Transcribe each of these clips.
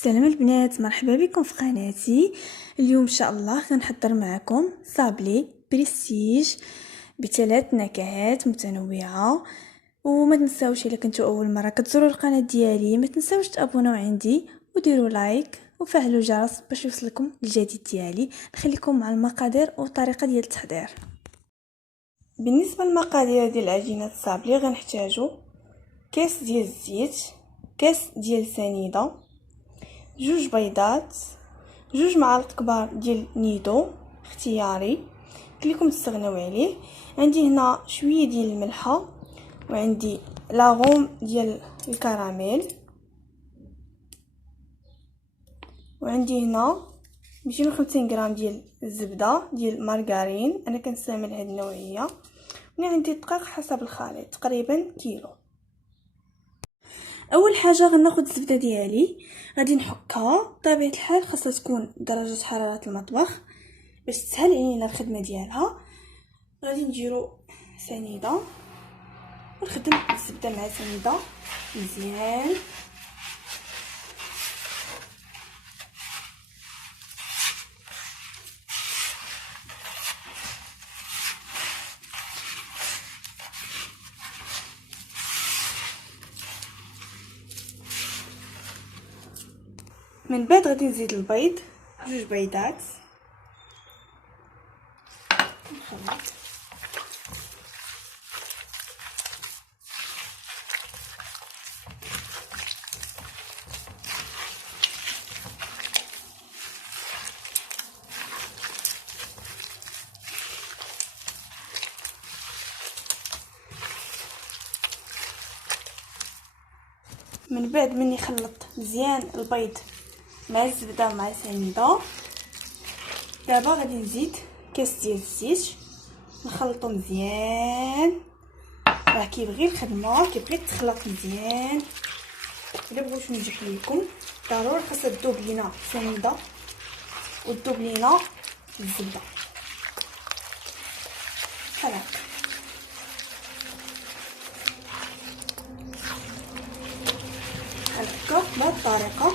السلام البنات، مرحبا بكم في قناتي. اليوم ان شاء الله غنحضر معكم صابلي بريستيج بثلاث نكهات متنوعه. وما تنساوش الا كنتو اول مره كتزوروا القناه ديالي ما تنساوش تابوناو عندي وديروا لايك وفعلوا الجرس باش يوصلكم الجديد ديالي. نخليكم مع المقادير والطريقه ديال التحضير. بالنسبه للمقادير ديال عجينه الصابلي غنحتاجو كاس ديال الزيت، كاس ديال سنيده، جوج بيضات، جوج معالق كبار ديال نيدو اختياري كلكم تستغناو عليه. عندي هنا شويه ديال الملحه، وعندي لاغوم ديال الكراميل، وعندي هنا 250 غرام ديال الزبده ديال مارغرين، انا كنستعمل هذه النوعيه. وعندي الدقيق حسب الخليط تقريبا كيلو. اول حاجه غناخذ الزبده ديالي غادي نحكها. بطبيعه الحال خاصها تكون درجه حراره المطبخ باش تسهل علينا الخدمه ديالها. غادي نديرو سنيده ونخدم الزبده مع سنيده مزيان. من بعد غادي نزيد البيض، جوج بيضات نخلط. من بعد مني خلطت مزيان البيض مع الزبده مع السنيده، دابا غادي نزيد كاس ديال الزيت نخلطو مزيان. راه كيبغي الخدمه، كيبغي تخلط مزيان. الا بغيتو نجيب لكم ضروري خاصها تذوب لينا السنيده وتذوب لينا الزبده بحال هكا. هكا بهاد الطريقه.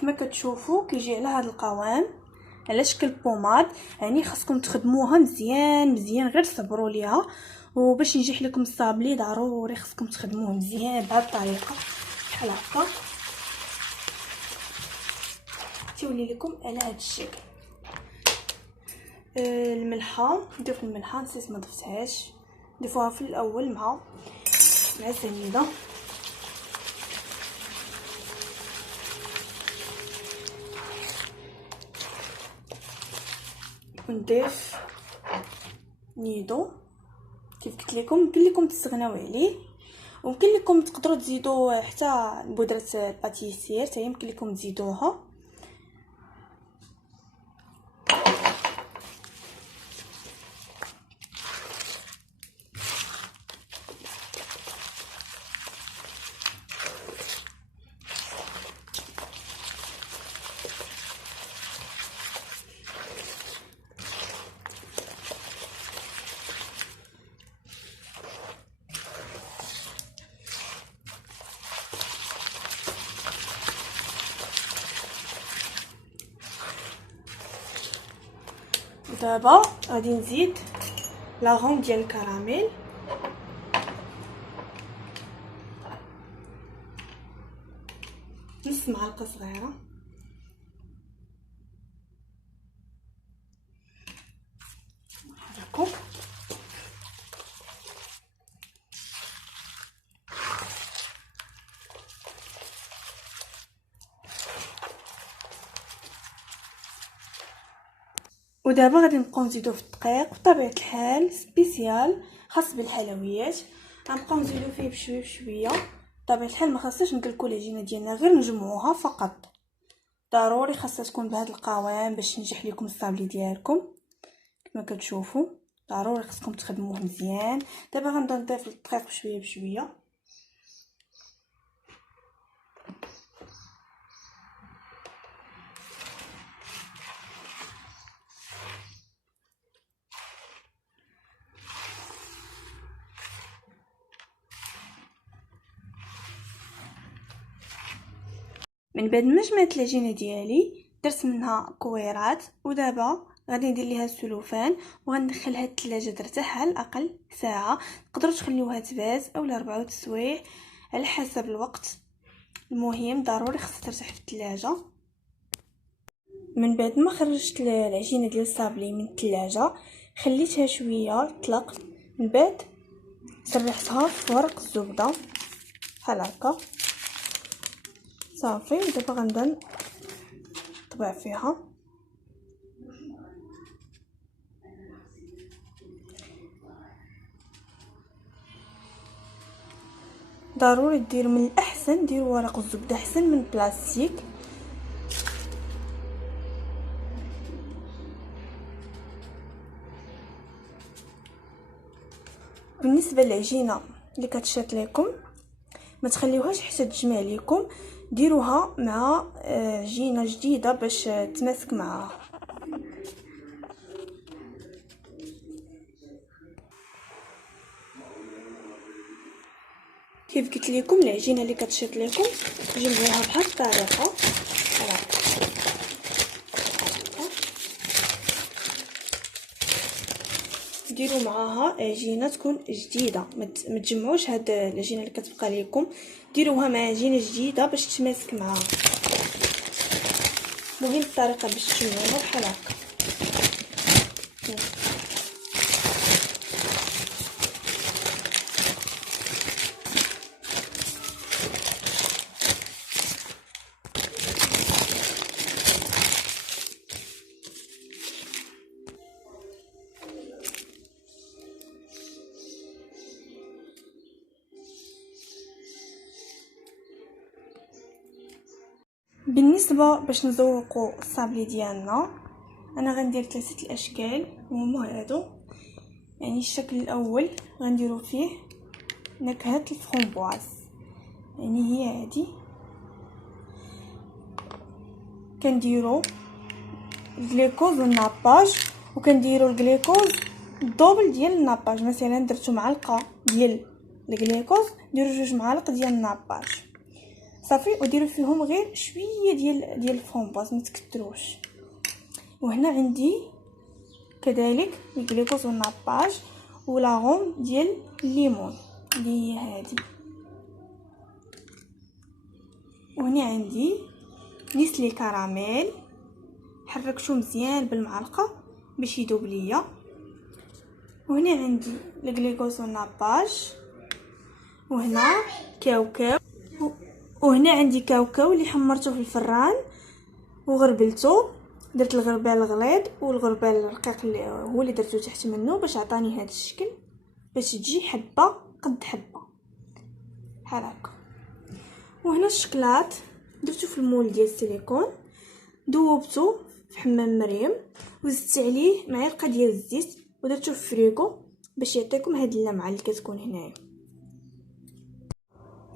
كما كتشوفوا كيجي على هذا القوام على شكل بوماد، يعني خاصكم تخدموها مزيان مزيان، غير صبروا ليها. وباش ينجح لكم الصابلي ضروري خاصكم تخدموه مزيان بهذه الطريقه بحال هكا، تولي لكم على هذا الشكل. الملحه نضيف الملحه، نسيت ما ضفتهاش، نضيفوها في الاول مع السنيده. ونضيف نيدو كيف قلت لكم، يمكن لكم تستغناو عليه، ويمكن لكم تقدروا تزيدوا حتى بودره الباتيسير حتى يمكن لكم تزيدوها. دابا غادي نزيد لاغوم ديال الكراميل، نص معلقه صغيره. نحركو ودابا غادي نبقاو نزيدو في الدقيق بطبيعه الحال سبيسيال خاص بالحلويات. غنبقاو نزيدو فيه بشويه بشويه. بطبيعه الحال ما خاصناش نكلكو العجينه ديالنا، غير نجمعوها فقط. ضروري خاصها تكون بهذا القوام باش ينجح لكم الصابلي ديالكم. كما كتشوفوا ضروري خاصكم تخدموه مزيان. دابا غنبدا نضيف الدقيق بشويه بشويه. من بعد ما جمعت العجينه ديالي درت منها كويرات، ودابا غادي ندير ليها السلوفان وغندخلها الثلاجه ترتاح على الاقل ساعه. تقدروا تخليوها تباز اولا 4 سوايع على حسب الوقت. المهم ضروري خاصها ترتاح في الثلاجه. من بعد ما خرجت العجينه ديال الصابلي من الثلاجه خليتها شويه تطلق، من بعد سرحتها في ورق الزبده بحال هكا صافي. دابا غنبدا نطبع فيها. ضروري ديروا من الاحسن ديروا ورق الزبده احسن من البلاستيك. بالنسبه للعجينه اللي كتشات لكم ما تخليوهاش حتى تجمع لكم، ديروها مع عجينه جديده باش تماسك معها. كيف قلت لكم العجينه اللي كتشات لكم جمعوها بهذه الطريقه. ديروا معاها عجينه تكون جديده، ما تجمعوش هاد العجينه اللي كتبقى لكم، ديروها مع عجينه جديده باش تماسك معاها. مهم الطريقه باش تجمعوها بحال هكا. بالنسبه باش نذوقوا الصابلي ديالنا انا غندير 3 الاشكال وهما هادو. يعني الشكل الاول غنديروا فيه نكهه الفرomboise، يعني هي هادي. كنديروا الجليكوز والناباج، وكنديروا الجليكوز الدوبل ديال الناباج. مثلا درتو معلقه ديال الجليكوز ديروا 2 معالق ديال الناباج صافي، وديروا فيهم غير شويه ديال الفرomboise ما تكتروش. وهنا عندي كذلك الجليكوز والناباج ولاغوم ديال الليمون اللي هي هذه. وهنا عندي نسلي كراميل حركته مزيان بالمعلقه باش يذوب ليا. وهنا عندي الجليكوز والناباج، وهنا كاوكاو، وهنا عندي كاوكاو اللي حمرته في الفران وغربلته. درت الغربال الغليظ والغربال الرقيق اللي هو اللي درته تحت منه باش عطاني هذا الشكل، باش تجي حبه قد حبه بحال هكا. وهنا الشكلاط درته في المول ديال السيليكون، ذوبته في حمام مريم وزدت عليه معلقه ديال الزيت ودرته في فريكو باش يعطيكم هذه اللمعه اللي كتكون هنايا.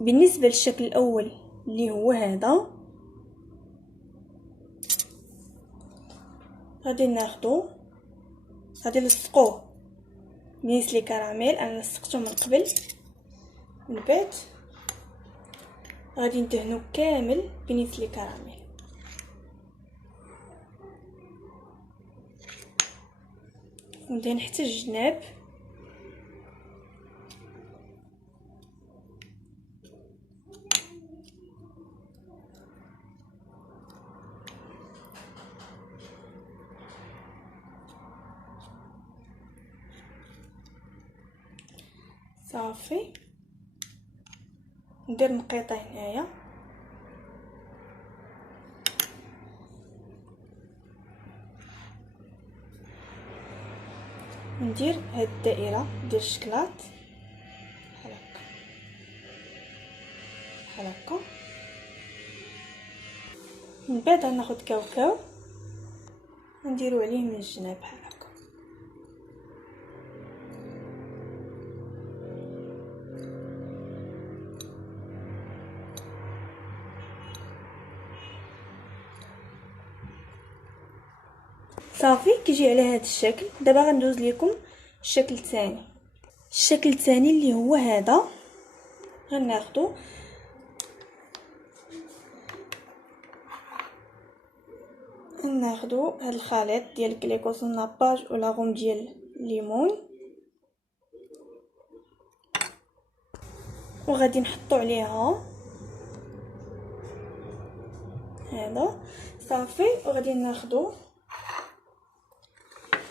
بالنسبه للشكل الاول اللي هو هذا غادي ناخدو، غادي نلصقوه بنسلي كراميل. انا لصقته من قبل، من بعد غادي ندهنو كامل بنسلي كراميل. وندهن حتى الجناب. صافي ندير نقيطه هنايا ندير هاد الدائره ديال الشكلاط بحال هكا بحال هكا. من بعد غناخد كاوكاو نديرو عليه من الجناب بحال هكا. صافي كيجي على هذا الشكل. دابا غندوز لكم الشكل الثاني. الشكل الثاني اللي هو هذا، غناخدو هذا الخليط ديال الكليكوس والناباج ولا غوم ديال الليمون، وغادي نحطو عليها هذا صافي. وغادي ناخدو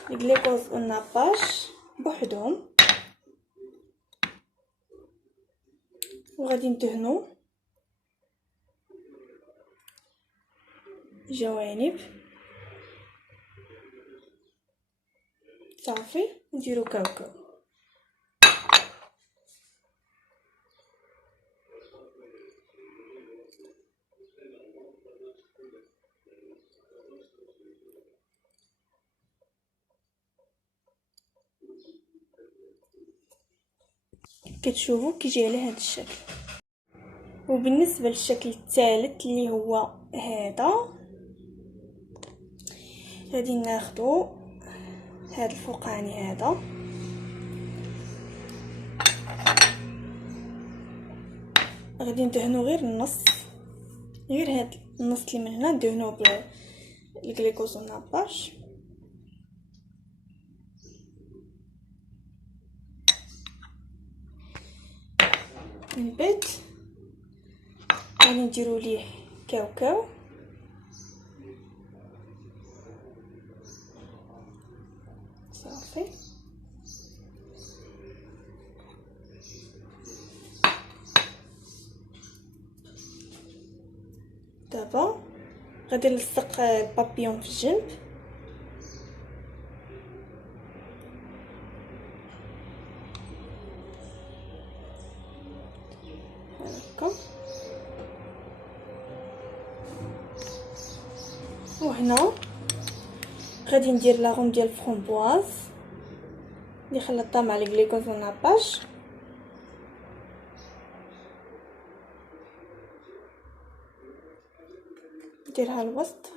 الكليكوز والناباج بوحدهم وغادي ندهنو جوانب صافي. نديرو كاوكاو. كتشوفوا كيجي على هذا الشكل. وبالنسبه للشكل الثالث اللي هو هذا، غادي ناخدو هذا الفوقاني هذا غادي ندهنو غير النص، غير هذا النص اللي من هنا ندهنوه بالجليكوز والناباج. من بعد غادي نديرو ليه كاوكاو صافي. دابا غادي نلصق البابيون في الجنب هكا. وهنا غادي ندير لاغوم ديال الفرomboise اللي خلطتها مع الكليكوز والناباج. نديرها الوسط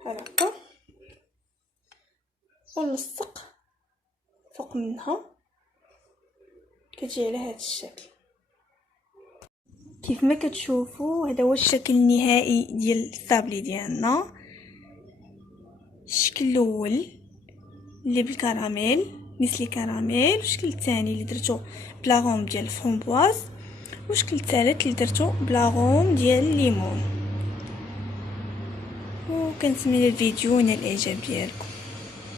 بحال هكا ونلصق فوق منها، كتجي على هذا الشكل. كيف ما كتشوفوا هذا هو الشكل النهائي ديال الصابلي ديالنا. الشكل الاول اللي بالكراميل مثل كراميل، والشكل الثاني اللي درتو بلاغوم ديال الفرomboise، والشكل الثالث اللي درتو بلاغوم ديال الليمون. وكنتمنى الفيديو نال الاعجاب ديالكم.